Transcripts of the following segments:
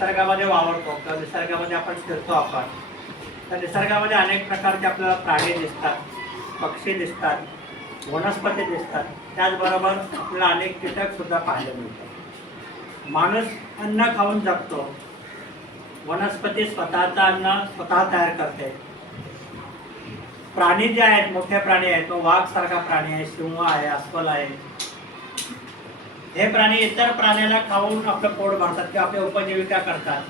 निसर्गामध्ये वावरतो किंवा निसर्गामध्ये आपण फिरतो आपण तर निसर्गामध्ये अनेक प्रकारचे आपल्याला प्राणी दिसतात पक्षी दिसतात वनस्पती दिसतात. त्याचबरोबर आपल्याला अनेक कीटक सुद्धा पाहायला मिळतात. माणूस अन्न खाऊन जगतो. वनस्पती स्वतःचं अन्न स्वतः तयार करते. प्राणी जे आहेत मोठे प्राणी आहेत तो वाघ सारखा प्राणी आहे सिंह आहे अस्वल आहे. हे प्राणी इतर प्राण्याला खाऊन आपलं पोट भरतात किंवा आपली उपजीविका करतात.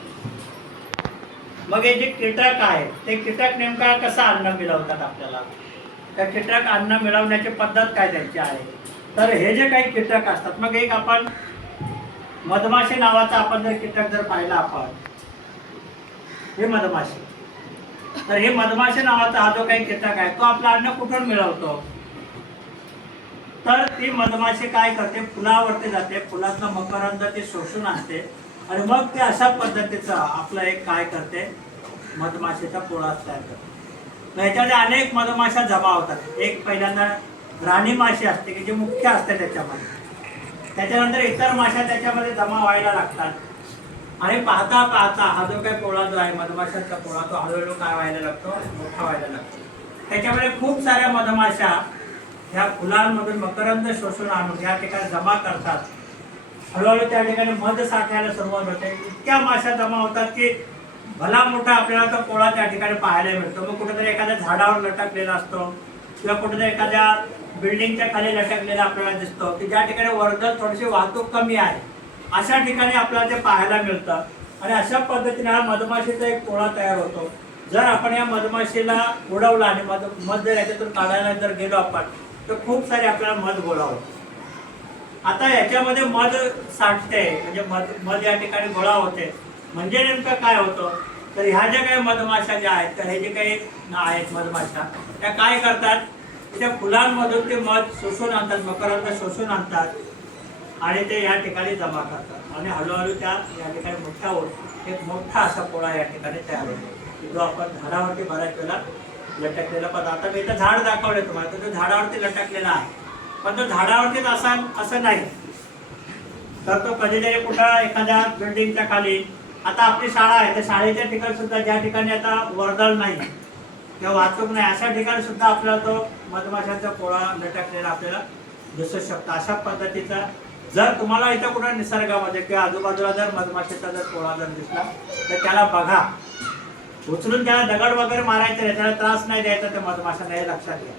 मग हे जे कीटक आहे ते कीटक नेमका कसा अन्न मिळवतात आपल्याला? त्या कीटक अन्न मिळवण्याची पद्धत काय त्यांची आहे? तर हे जे काही कीटक असतात मग एक आपण मधमाशी नावाचा आपण जर कीटक जर पाहिला आपण हे मधमाशी. तर हे मधमाशी नावाचा हा जो काही कीटक आहे तो आपला अन्न कुठून मिळवतो? तर ती मधमाशी काय करते? फुलावरती जाते. फुलातलं मकरंद ते शोषून असते आणि मग ते अशा पद्धतीचं आपलं एक काय करते? मधमाशीचा पोळा तयार करते. याच्यामध्ये अनेक मधमाशा जमा होतात. एक पहिल्यांदा राणी माशी असते की जी मुख्य असते त्याच्यामध्ये. त्याच्यानंतर इतर माशा त्याच्यामध्ये जमा व्हायला लागतात. आणि पाहता पाहता हा जो काही पोळा जो आहे मधमाशांचा पोळा तो हळूहळू काय व्हायला लागतो? मोठा व्हायला लागतो. त्याच्यामध्ये खूप साऱ्या मधमाशा ह्या फुलांमधून मकरंद शोषून आणून या ठिकाणी जमा करतात. हळूहळू त्या ठिकाणी मध साठायला सुरुवात होते. इतक्या माशा जमा होतात की भला मोठा आपल्याला तो पोळा त्या ठिकाणी पाहायला मिळतो. मग कुठेतरी एखाद्या झाडावर लटकलेला असतो किंवा कुठेतरी एखाद्या बिल्डिंगच्या खाली लटकलेला आपल्याला दिसतो की ज्या ठिकाणी वर्दळ थोडीशी वाहतूक कमी आहे. अशा ठिकाणी आपल्याला ते पाहायला मिळतं. आणि अशा पद्धतीने हा मधमाशीचा एक पोळा तयार होतो. जर आपण या मधमाशीला उडवला आणि मध मध जर याच्यातून काढायला जर गेलो आपण तर खूप सारे आपल्याला मध गोळा आता याच्यामध्ये मध साठते म्हणजे मध मध या ठिकाणी गोळा होते. म्हणजे नेमकं काय होतं? तर ह्या ज्या काही मधमाशा ज्या आहेत तर हे जे काही आहेत मधमाशा त्या काय करतात? त्या फुलांमधून ते मध शोषून आणतात मकरांना शोषून आणतात आणि ते या ठिकाणी जमा करतात. आणि हळूहळू त्या या ठिकाणी मोठा होत एक मोठा असा पोळा या ठिकाणी तयार होतो. जो आपण झाडावरती बऱ्याच वेळा लटकलेला पदार्थ. आता मी इथं झाड दाखवलं तुम्हाला. तर तो झाडावरती लटकलेला आहे. पण तो झाडावरतीच असा असं नाही. तर तो कधीतरी कुठं एखाद्या बिल्डिंगच्या खाली आता आपली शाळा आहे. त्या शाळेच्या ठिकाणी सुद्धा ज्या ठिकाणी आता वर्दळ नाही किंवा वाहतूक नाही अशा ठिकाणी सुद्धा आपल्याला तो मधमाशांचा पोळा लटकलेला आपल्याला दिसू शकतो. अशा पद्धतीचा जर तुम्हाला इथं कुठं निसर्गामध्ये किंवा आजूबाजूला जर मधमाशीचा जर पोळा जर दिसला तर त्याला बघा. उचलून त्याला दगड वगैरे मारायचं नाही त्याला त्रास नाही द्यायचा त्या मधमाशांना हे लक्षात घ्या.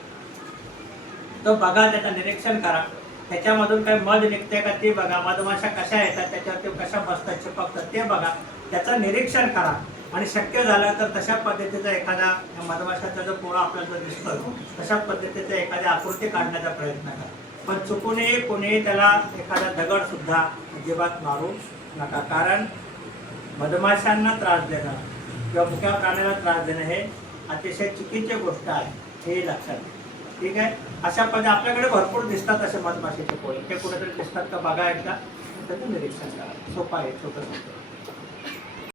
तो बघा त्याचं निरीक्षण करा. त्याच्यामधून काही मध निघते का ते बघा. मधमाशा कशा येतात त्याच्यावर ते कशा बसतात चिपकतात ते बघा. त्याचं निरीक्षण करा. आणि शक्य झालं तर तशा पद्धतीचा एखादा मधमाशाचा जो पोळा आपल्याला जो तशा पद्धतीचा एखाद्या आकृती काढण्याचा प्रयत्न करा. पण चुकूनही कोणीही त्याला एखादा दगड सुद्धा अजिबात मारू नका. कारण मधमाशांना त्रास देणार किंवा मुख्या प्राण्याला त्रास देणं हे अतिशय चुकीची गोष्ट आहे हे लक्षात घ्या. ठीक आहे? अशा पद्धती आपल्याकडे भरपूर दिसतात असे मधमाशीचे पोळे ते कुठेतरी दिसतात का बघा एकदा. त्याचं निरीक्षण करा. सोपं आहे छोटं सोपं